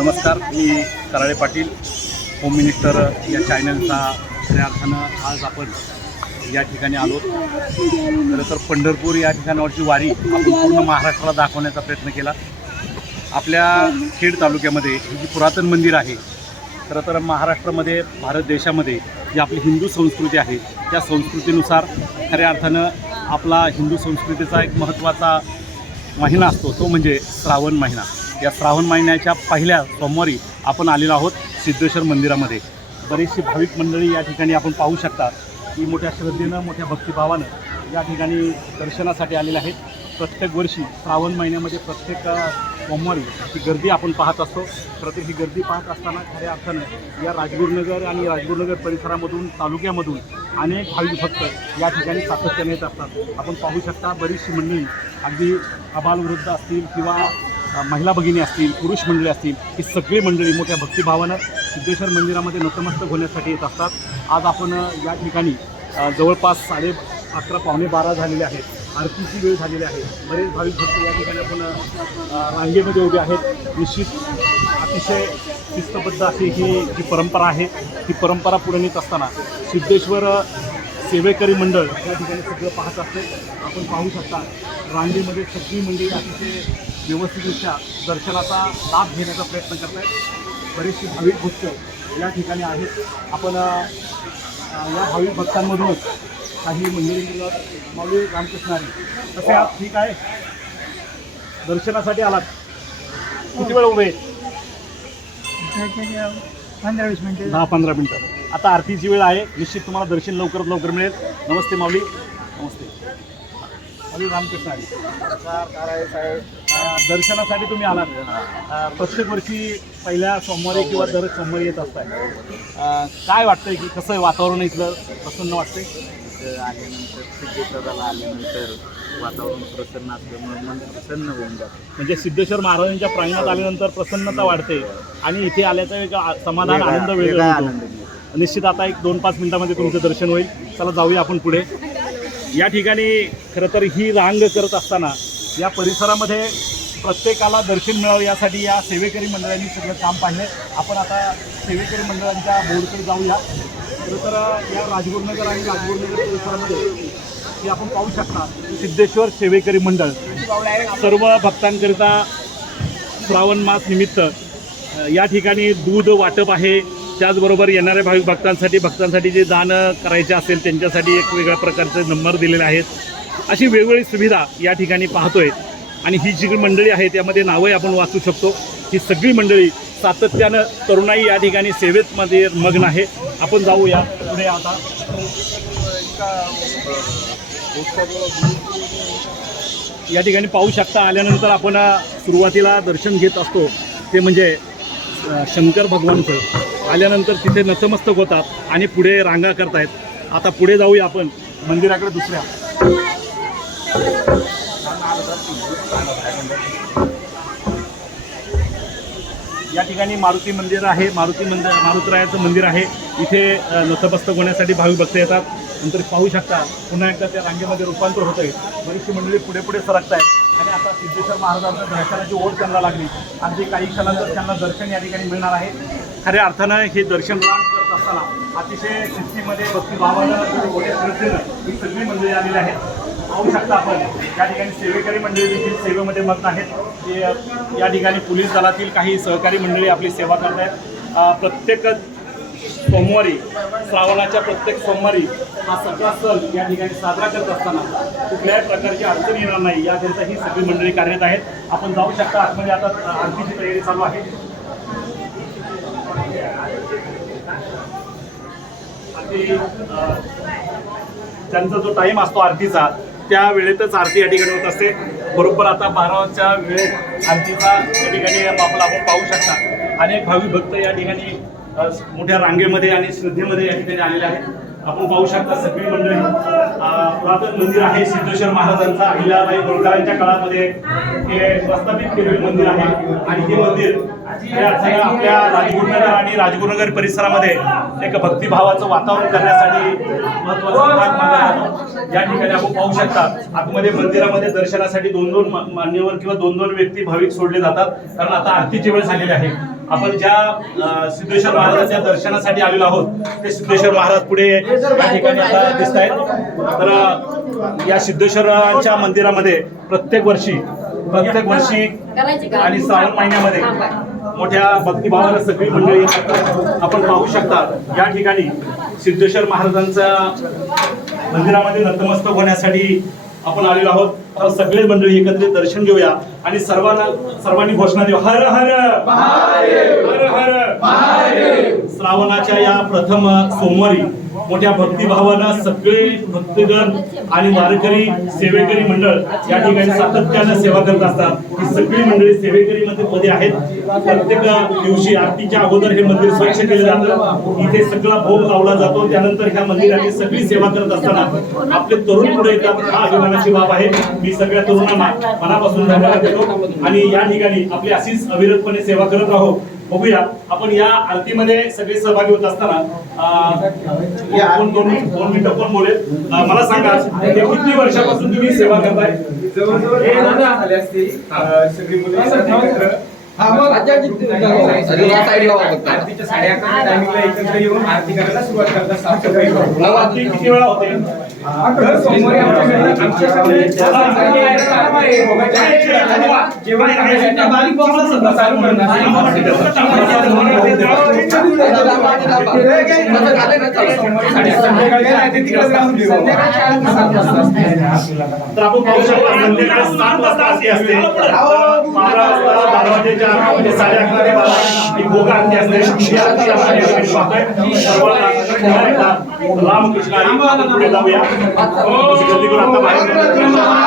नमस्कार मी Karale Patil home minister या चॅनलचा खऱ्या अर्थानं आज आपण या ठिकाणी आलो. खरं तर पंढरपूर या ठिकाणावरची वारी आपण पूर्ण महाराष्ट्राला दाखवण्याचा प्रयत्न केला. आपल्या खेड तालुक्यामध्ये ही जी पुरातन मंदिर आहे खरं तर महाराष्ट्रामध्ये भारत देशामध्ये जी आपली हिंदू संस्कृती आहे त्या संस्कृतीनुसार खऱ्या अर्थानं आपला हिंदू संस्कृतीचा एक महत्त्वाचा महिना असतो. तो म्हणजे श्रावण महिना. या श्रावण महिन्याच्या पहिल्या सोमवारी आपण आलेलो आहोत सिद्धेश्वर मंदिरामध्ये. बरीचशी भाविक मंडळी या ठिकाणी आपण पाहू शकता. की मोठ्या श्रद्धेनं मोठ्या भक्तिभावानं या ठिकाणी दर्शनासाठी आलेले आहेत. प्रत्येक वर्षी श्रावण महिन्यामध्ये प्रत्येक सोमवारी ही गर्दी आपण पाहत असतो. प्रत्येक ही गर्दी पाहत असताना खऱ्या अर्थानं या राजगुरुनगर आणि राजगुरुनगर परिसरामधून तालुक्यामधून अनेक भाविक भक्त या ठिकाणी सातत्याने येत असतात. आपण पाहू शकता बरीचशी मंडळी अगदी अबालवृद्ध असतील किंवा महिला भगिनी असतील पुरुष मंडळी असतील ही सगळी मंडळी मोठ्या भक्तिभावानं सिद्धेश्वर मंदिरामध्ये नतमस्तक होण्यासाठी येत असतात. आज आपण या ठिकाणी जवळपास साडे अकरा पावणे बारा झालेले आहेत. आरतीची वेळ झालेली आहे. बरेच भाविक भक्त या ठिकाणी आपण रांगेमध्ये उभे आहेत. निश्चित अतिशय शिस्तबद्ध अशी ही जी परंपरा आहे. ती परंपरा पुढे नेत असताना सिद्धेश्वर सेवेकरी मंडळ या ठिकाणी सगळं पाहत असते. आपण पाहू शकता रांगेमध्ये सगळी मंडळी अतिशय व्यवस्थितरित्या दर्शनाचा लाभ घेण्याचा प्रयत्न करत आहेत बरेचसे भाविक भक्त या ठिकाणी आहेत. आपण या भाविक भक्तांमधूनच काही मंदिर माऊली रामकृष्ण आहे तसे आप ठीक आहे? दर्शनासाठी आलात. किती वेळ उभे आहेत? पंधरा वीस मिनिटं. दहा पंधरा मिनटं. आता आरतीची वेळ आहे. निश्चित तुम्हाला दर्शन लवकरात लवकर मिळेल. नमस्ते माऊली. नमस्ते. माऊली रामकृष्ण. अं, दर्शनासाठी तुम्ही आलात. अं, प्रत्येक वर्षी पहिल्या सोमवारी किंवा दर सोमवारी येत असताय. अं, काय वाटतंय की कसं आहे वातावरण इथलं? प्रसन्न वाटतंय? इथं आल्यानंतर सिद्धेश्वराला आल्यानंतर वातावरण प्रसन्न असल्यामुळे मन प्रसन्न होऊन जातं. म्हणजे सिद्धेश्वर महाराजांच्या प्रांगणात आल्यानंतर प्रसन्नता वाढते आणि इथे आल्याचा एक आ- समाधान वेगळा- आनंद वेगळा वेगळा आनंद मिळतो. निश्चित आता एक दोन पाच मिनिटामध्ये तुमचं दर्शन होईल. चला जाऊया आपण पुढे. या ठिकाणी खरं तर ही रांग करत असताना या परिसरामध्ये प्रत्येकाला दर्शन मिळावं यासाठी या सेवेकरी मंडळांनी सगळं काम पाहिलं आपण आता सेवेकरी मंडळांच्या बोर्डकडे जाऊया. खरं तर या राजगुरुनगर आणि राजगुरुनगर परिसरामध्ये की आपण पाहू शकता सिद्धेश्वर सेवेकरी मंडळ. सर्व भक्तांकरिता श्रावण मास निमित्त या ठिकाणी दूध वाटप आहे. त्याचबरोबर येणाऱ्या भाविक भक्तांसाठी भक्तांसाठी जे दान करायचे असेल त्यांच्यासाठी एक वेगळ्या प्रकारचे नंबर दिलेले आहेत. अशी वेगवेगळी सुविधा या ठिकाणी पाहतोय. आणि ही जी मंडळी आहे त्यामध्ये नावंही आपण वाचू शकतो. ही सगळी मंडळी सातत्यानं तरुणाई या ठिकाणी सेवेतमध्ये मग्न आहे. आपण जाऊया. पुढे आता. या ठिकाणी पाहू शकता आल्यानंतर आपण सुरुवातीला दर्शन घेत असतो. ते म्हणजे शंकर भगवानचं. आल्यानंतर तिथे नतमस्तक होतात आणि पुढे रांगा करतायत. आता पुढे जाऊया आपण. मंदिराकडे दुसऱ्या. या ठिकाणी मारुती मंदिर आहे. मारुती मंदिर मारुतीरायाचं मंदिर आहे. इथे अ, नतमस्तक होण्यासाठी भाविक भक्त येतात. नंतर पाहू शकता पुन्हा एकदा त्या रांगेमध्ये रूपांतर होत आहे बरीचशी मंडळी पुढे पुढे सरकत आहेत आणि आता सिद्धेश्वर महाराजांच्या दर्शनाची ओढ त्यांना लागली. अगदी काही क्षणांतर त्यांना दर्शन या ठिकाणी मिळणार आहे. खऱ्या अर्थानं हे दर्शन रांग करत असताना अतिशय शिस्तीमध्ये भक्तिभावानं मोठ्या श्रद्धेनं ही सगळी मंडळी आलेली आहेत. पाहू शकता आपण. या ठिकाणी सेवेकरी मंडळी देखील सेवेमध्ये मग्न आहेत. ते या ठिकाणी पोलीस दलातील काही सहकारी मंडळी आपली सेवा करत आहेत प्रत्येक सोमवारी श्रावणाच्या प्रत्येक सोमवारी हा सगळा सण या ठिकाणी साजरा करत असताना कुठल्याही प्रकारची अडचण येणार नाही. याकरिता ही सगळी मंडळी कार्यरत आहेत. आपण जाऊ शकता. आतमध्ये आता आरतीची तयारी चालू आहे. त्यांचा जो टाईम असतो आरतीचा त्या वेळेतच आरती या ठिकाणी होत असते. बरोबर आता बाराच्या वेळेत आरतीचा या ठिकाणी आपला आपण पाहू शकता. अनेक भावी भक्त या ठिकाणी मोठ्या रांगेमध्ये आणि श्रद्धेमध्ये या ठिकाणी आलेले आहेत. आपण पाहू शकता सगळी मंडळी. पुरातन मंदिर आहे सिद्धेश्वर महाराजांचा अहिल्याबाई होळकरांच्या काळामध्ये हे प्रस्थापित केलेले मंदिर आहे. आणि हे मंदिर आपल्या राजगुरुनगर आणि राजगुरुनगर परिसरामध्ये एक भक्तिभावाचं वातावरण करण्यासाठी महत्त्वाचा या ठिकाणी आपण पाहू शकता आतमध्ये मंदिरामध्ये दर्शनासाठी दोन दोन मान्यवर किंवा दोन दोन व्यक्ती भाविक सोडले जातात कारण आता आरतीची वेळ झालेली आहे. आपण ज्या सिद्धेश्वर महाराजांच्या दर्शनासाठी आलेलो आहोत ते सिद्धेश्वर महाराज पुढे या ठिकाणी आता दिसत आहेत तर या सिद्धेश्वरांच्या मंदिरामध्ये प्रत्येक वर्षी प्रत्येक वर्षी आणि श्रावण महिन्यामध्ये मोठ्या भक्तिभावाला सगळी मंडळी. आपण पाहू शकता. या ठिकाणी सिद्धेश्वर महाराजांच्या मंदिरामध्ये नतमस्तक होण्यासाठी आपण आलेलो आहोत. तर सगळे मंडळी एकत्रित दर्शन घेऊया. आणि सर्वांना सर्वांनी घोषणा देऊ. हर हर! हर हर! श्रावणाच्या या प्रथम सोमवारी मोठ्या भक्तिभावानं सगळे भक्तगण आणि वारकरी सेवेकरी मंडळ या ठिकाणी सातत्यानं सेवा करत असतात. ही सगळी मंडळी सेवेकरी मध्ये मध्ये आहेत. प्रत्येक दिवशी आरतीच्या अगोदर हे मंदिर स्वच्छ केलं जातं. इथे सगळा भोग लावला जातो. त्यानंतर ह्या मंदिराची सगळी सेवा करत असताना आपले तरुण पुढे येतात. हा अभिमानाची बाब आहे. मी सगळ्या तरुणांना मनापासून धन्यवाद देतो. आणि या ठिकाणी आपली अशीच अविरतपणे सेवा करत आहोत. बघूया. आपण या आरतीमध्ये सगळे सहभागी होत असताना दोन दोन मिनिटं कोण बोलेल? मला सांगा किती वर्षापासून तुम्ही सेवा करताय? जवळजवळ हे सगळी मुलं एकत्र आरतीच्या साडे अकरा टायमिंगला एकत्र येऊन आरती करायला सुरुवात करतात साफसफाई करून. आरती किती वेळा होते दर सोमवारी आमच्याकडे आमच्याकडे जेवण करण्यासाठी चालू तर आपण पाहू शकतो संध्याकाळी सात वाजता आरती असते तर बारा वाजता म्हणजे साडे अकरा ते बारा ही भोग आरती असते ही रामकृष्ण पुढे जाऊया आता बाहेर